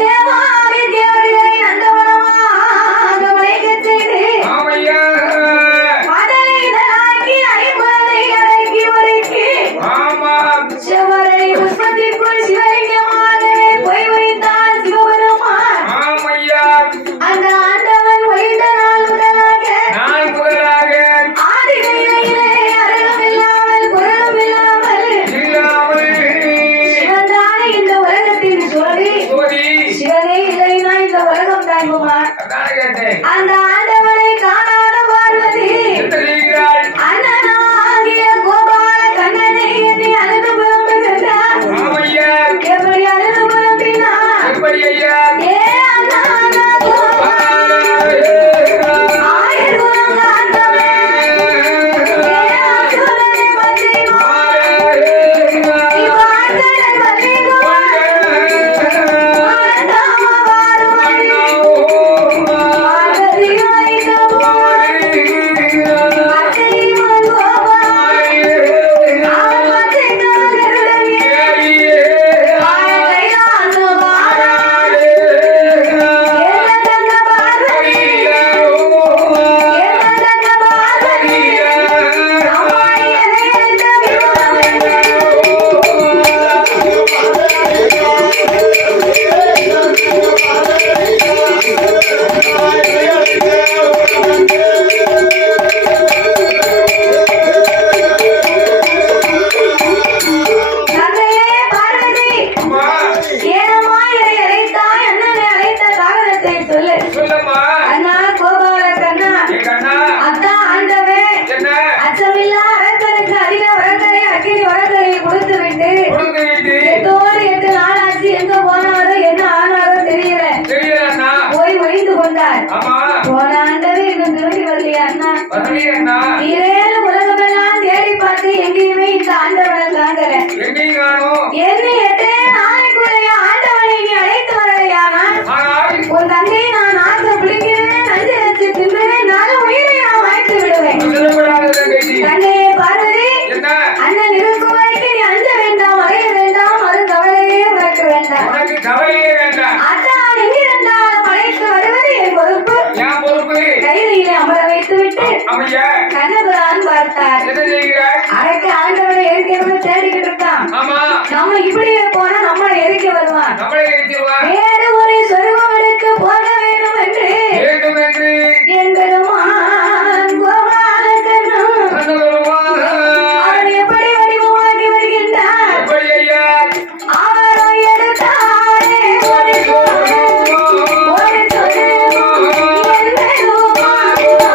தேவாதி தேவர்களை நந்தவனமாக மயக்கச் செய்து மதலை இதழாக்கி ஐம்பதை அடக்கி ஒடுக்கி செவ்வரளி புஷ்பத்திற்குள் சிவலிங்கமாகவே போய் வைத்தார் சிவபெருமான். அந்த ஆண்டவன் ஒழிந்த நாள் முதலாக ஆதி கையிலே அருளும் இல்லாமல் குரலும் இல்லாமல் சிவன்தானே இந்த உலகத்தின் சோதி. சிவனே இல்லைனா இந்த உலகம் தாங்குமா? அந்த ஆண்டவனை காணாத பார்வதி அண்ணனாகிய கோபால கண்ணனை எண்ணி அழுது புலம்புகின்றார். எப்படி அழுது புலம்பினார்? ஏ அண்ணா கோபால ஆயிரம் ஆண்டவனே, ஏ அசுரனை வந்திகுவார், இவ்வாண்டனை வந்திகுவார், ஆண்டாம வாருவதி பார்வதி வைத்தபோர் அச்சைவன் கோபால் அவன் வச்சிக்கான் கருடையே வாழ கைலாச வாழாள் என்ன தங்க பார்வதி என்ன தங்க பார்வதி அம்மாடி என்னை எடுத்த தந்தையே பார்வதி, ஏனம்மா என்னை அழைத்தாய்? அண்ணனை அழைத்த காரணத்தை சொல்லு. அண்ணா கோபால கண்ணா, அத்தா ஆண்டவே, அச்சமில்லா அரசனுக்கு அதிக வரங்களை அக்கினி வரங்களை கொடுத்து விட்டு 8 நாளாச்சு. எங்க போனாரோ என்ன ஆனாரோ தெரியல. போய் ஒழிந்து கொண்டார். போன ஆண்டவே இன்னும் திரும்பி வரலையா அண்ணா? இரேழு உலகமெல்லாம் தேடி பார்த்து எங்கேயுமே இந்த ஆண்டவனை காணல. என்ன 8 நாளைக்குரிய ஆண்டவனை நீ அழைத்து வரலையானா? உன் தந்தையை நான் ஆசை பிடிக்கிறேன், நஞ்சு வச்சு தின்னுவேன், நானும் உயிரை நான் வாய்த்து விடுவேன். தந்தையே பார்வதி, அண்ணன் இருக்கும் வரைக்கும் நீ அஞ்ச வேண்டாம், அடைய வேண்டாம், அது கவலையே உனக்கு வேண்டாம். அதான் எங்கிருந்தாலும் அழைத்து வருவது என் பொறுப்பு. கையிலே அமர வைத்து விட்டு கண்ணபுரான் பார்த்தார். அடக்க ஆண்டவனை எரிக்கணும்னு தேடிக்கிட்டு இருக்கான். நம்ம இப்படியே போனா நம்மளை எரிக்க வருவான். வேறு ஒரு சொருபவனுக்கு போக வேண்டும் என்று என் பெருமான் கோபால கண்ணன் அவன் எப்படி வடிவமாகி வருகின்றார்? அவரை எடுத்தாரே ஒரு சொல், ஒரு சொல் என் பெருமான் ஒரு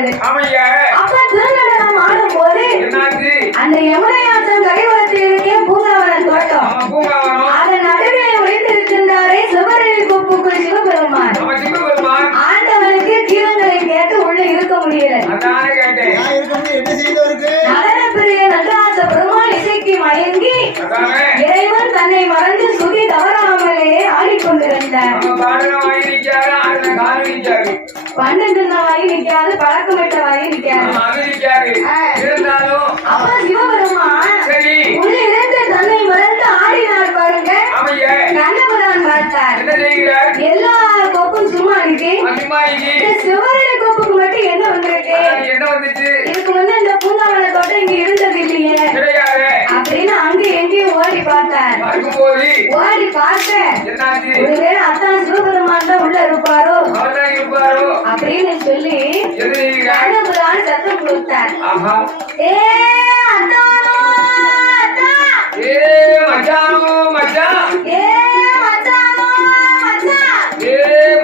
விட்டது. ஆமையா அப்ப திருநடனம் ஆடும் போது என்னாச்சு அந்த யமுனையாற்றம் கரையோரத்தில் இருக்கே பூங்காவனம் தோட்டம். ஆமா பூங்காவனம் அதன் நடுவே ஒளிந்திருக்கின்றாரே சிவரளி கூப்புக்குள் சிவபெருமான். அவன் சிவபெருமான் ஆண்டவனுக்கு கீதங்களை கேட்டு உள்ள இருக்க முடியல. அதானே கேட்டேன் நான் இருக்கணும் என்ன செய்தவருக்கு நடன பிரிய நடராஜ பெருமான் இசைக்கு மயங்கி அதானே இறைவன் தன்னை மறந்து சுதி தவறாமலே ஆடிக்கொண்டிருந்தார். நம்ம பாடுற வாங்கி நிக்காரு ஆடுற காலு நிக்காரு பன்னெண்டு வாங்கி நிக்காது பழக்கமிட்ட வாங்கி நிக்காது. நம்ம அது நிக்காரு இருந்தாலும் அப்ப சிவபெருமான் சரி உள்ளிருந்து தன்னை மறந்து ஆடினார் பாருங்க. ஆமையா கண்ணபுரான் பார்த்தார். என்ன செய்கிறார் எல்லா கோப்பும் சும்மா இருக்கு. அம்மாயிக்கு இந்த சிவரளி கோப்புக்கு மட்டும் என்ன வந்திருக்கு? என்ன வந்துச்சு இதுக்கு முன்ன இந்த பூங்காவன தோட்டம் இங்க இருந்தது இல்லையே கிடையாது அப்படின்னு அங்க எங்கேயும் ஓடி பார்த்தார். பார்க்கும்போது ஓடி பார்த்த என்னாச்சு ஒருவேளை அத்தான் சிவபெருமான் தான் உள்ள இருப்பாரோ அவர்தான் இருப்பாரோ அப்படின்னு சொல்லி என்ன செய்கிறார் கண்ணபுரான் சத்தம் கொடுத்தார். ஆஹா ஏ அத்தானோ அத்தா, ஏ மச்சானோ மச்சான் ஏ மச்சானோ மச்சான், ஏ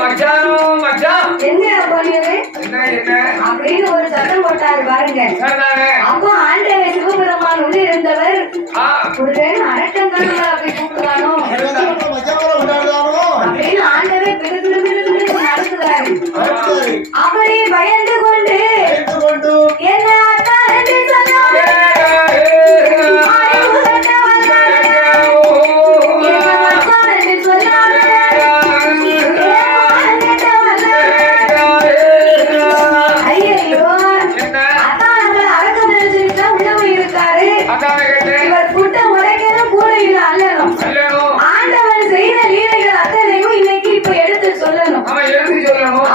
மச்சானோ மச்சான் என்ன பண்ணியது என்ன என்ன அப்படின்னு ஒரு சத்தம் போட்டாரு பாருங்க. சரிதானே அப்போ ஆண்டவர் சிவபெருமான் உள்ள இருந்தவர் ஆ ஒருவேளை அரட்டங்காரங்க அப்படி கூப்பிடுறானோ மச்சாவோட கொண்டாடுறாரோ அப்படின்னு ஆண்டவர் பிடு பிடு பிடு பிடு நடத்துறாரு. அடுத்தது அப்படி பயந்து கொண்டு கேட்டு கொண்டு என்ன அத்தா என்று சொன்னாரு. அறிவு கட்ட வந்தாரு. என்ன அத்தா என்று சொன்னாரு. ஏன் கட்ட வந்தாரு. ஐயையோ, அதான் நம்மள அரக்கம் நினைச்சுக்கிட்டா உள்ள போய் இருக்காரு. இவர் புட்ட முறைகளும் கூடையில் அல்லணும். ஆண்டவன் செய்த லீலைகள் அத்தனையும் இன்னைக்கு இப்ப எடுத்து சொல்லணும்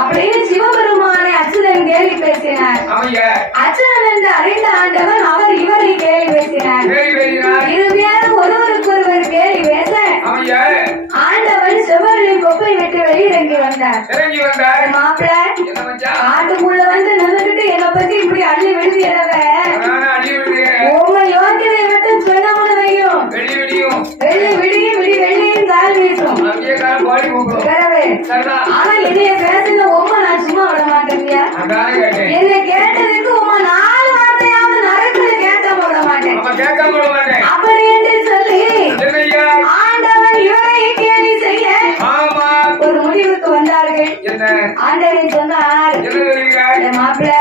அப்படின்னு சிவபெருமானை அச்சுதன் கேலி பேசினார். அச்சுதன் என்று அறிந்த ஆண்டவன் அவர் இவரை கேலி பேசினார். இருவேறு ஒருவருக்கொருவர் கேலி பேச ஆண்டவன் செவ்வரளி கொப்பை விட்டு வெளியிறங்கி வந்தார். மாப்பிள்ள ஆட்டுக்குள்ள வந்து நின்றுட்டு என்னை பத்தி இப்படி அள்ளி விழுதியதவ உங்க யோகியதை மட்டும் சொன்ன முடிவையும் வெள்ளி விடியும் விடி வெள்ளியும் கால் வீசும். பிறகு, ஆனா என்னைய பேசுன உமா நான் சும்மா விட மாட்டேங்கயா. என்னை கேட்டதுக்கு உமா 4 வார்த்தையாவது நரத்துல கேட்காம விட மாட்டேன் அப்படி என்று சொல்லி ஆண்டவன் இவரை கேலி செய்ய ஒரு முடிவுக்கு வந்தார்கள். ஆண்டவன் சொன்னார், மாப்பிள்ள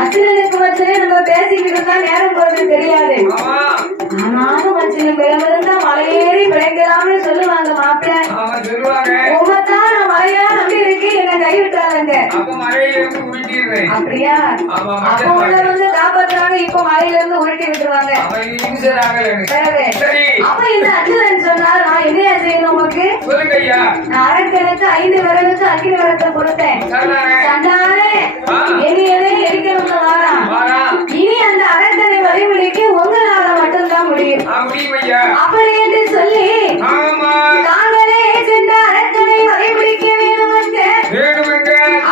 அச்சுனனுக்கு வச்சனே நம்ம பேசிக்கிட்டு இருந்தா நேரம் போறது தெரியாது. ஆனாலும் வச்சன பிறந்திருந்தா மலையேறி பிழைக்கலாம்னு சொல்லுவாங்க. மாப்பிள்ள உமத்தான் நான் மலையா நம்பி இருக்கு, என்ன கைவிட்டாங்க. அப்படியா அப்ப உள்ள வந்து காப்பாத்துறாங்க, இப்ப மலையில இருந்து உருட்டி விட்டுருவாங்க. அப்ப இந்த அச்சுதன் சொன்னார், நான் என்ன செய்யணும் உமக்கு? நான் அரக்கனுக்கு 5 விரலுக்கு அக்கினி விரத்தை கொடுத்தேன். சண்டானே என்னையவே எரிக்கணும்னு வாரான். இனி அந்த அரக்கனை வழிமுடிக்கு உங்களால மட்டும்தான் முடியும் அப்படி என்று சொல்லி தாங்களே சென்ற அரக்கனை வழிமுடிக்க வேண்டும் என்று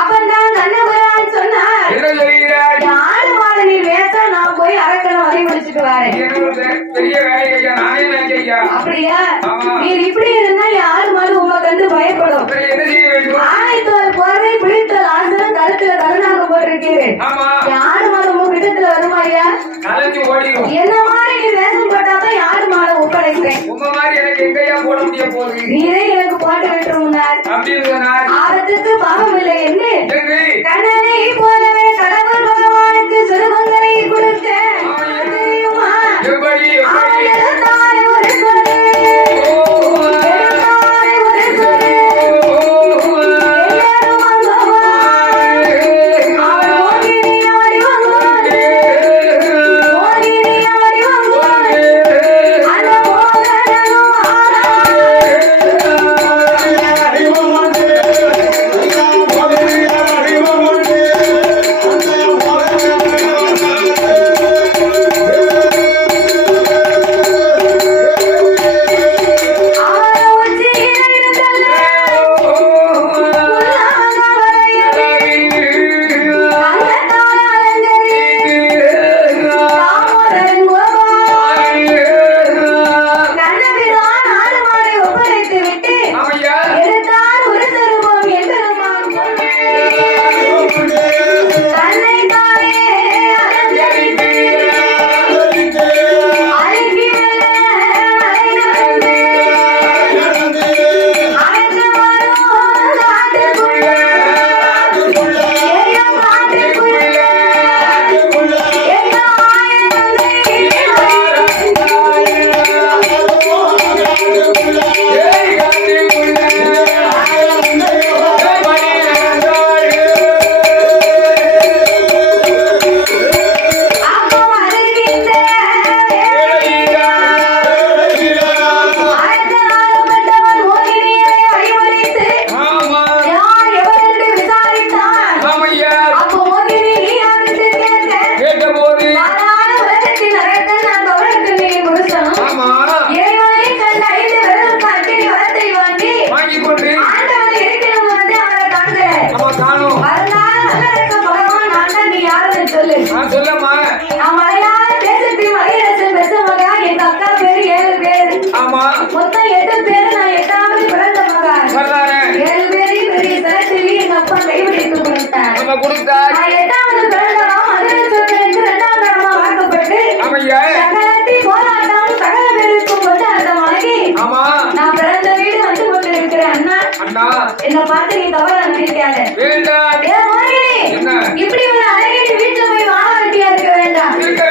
அப்பந்தான் கண்ணபுரான் சொன்னார், யாரு மாட நீ வேச நான் போய் அரக்கனை வழிமுடிச்சுட்டு வரேன். அப்படியா நீர் இப்படி இருந்தா யாரு மாடு உங்க கண்டு பயப்படும். ஆணைத்தோல் போர்வை பிடித்தல் ஆசனம் கழுத்துல கருணாக போட்டிருக்கீரு. யாரு மாடு உங்க கிட்டத்துல வருமாயா? என்ன மாதிரி நீ வேஷம் போட்டாதான் யாரு மாட ஒப்படைப்பேன். நீரே எனக்கு போட்டு விட்டுருந்தார். ஆபத்துக்கு பாவம் இல்லை என்று கண்ணனை போலவே கடவுள் பகவானுக்கு சிறுவங்களை கொடுத்த தெரியுமா? அவன் எழுந்தாய் ஒரு சொல்லு, எழுந்தாய் ஒரு சொல்லு, எல்லாரும் அங்கவாய். அவன் மோகினியாய் வந்தானே, மோகினியாய் வந்தானே, அந்த மோகனனும் ஆனான். அறிவு நான் பிறந்த வீடு வந்து கொண்டிருக்கிறேன் அண்ணா. அண்ணா என்ன பார்த்து நீ தவறா நினைக்காத. வேண்டாம். ஏ மோகினி, என்ன? இப்படி ஒரு அழகிய வீட்டுல போய் வாழ வெட்டியா இருக்க வேண்டாம். இருக்க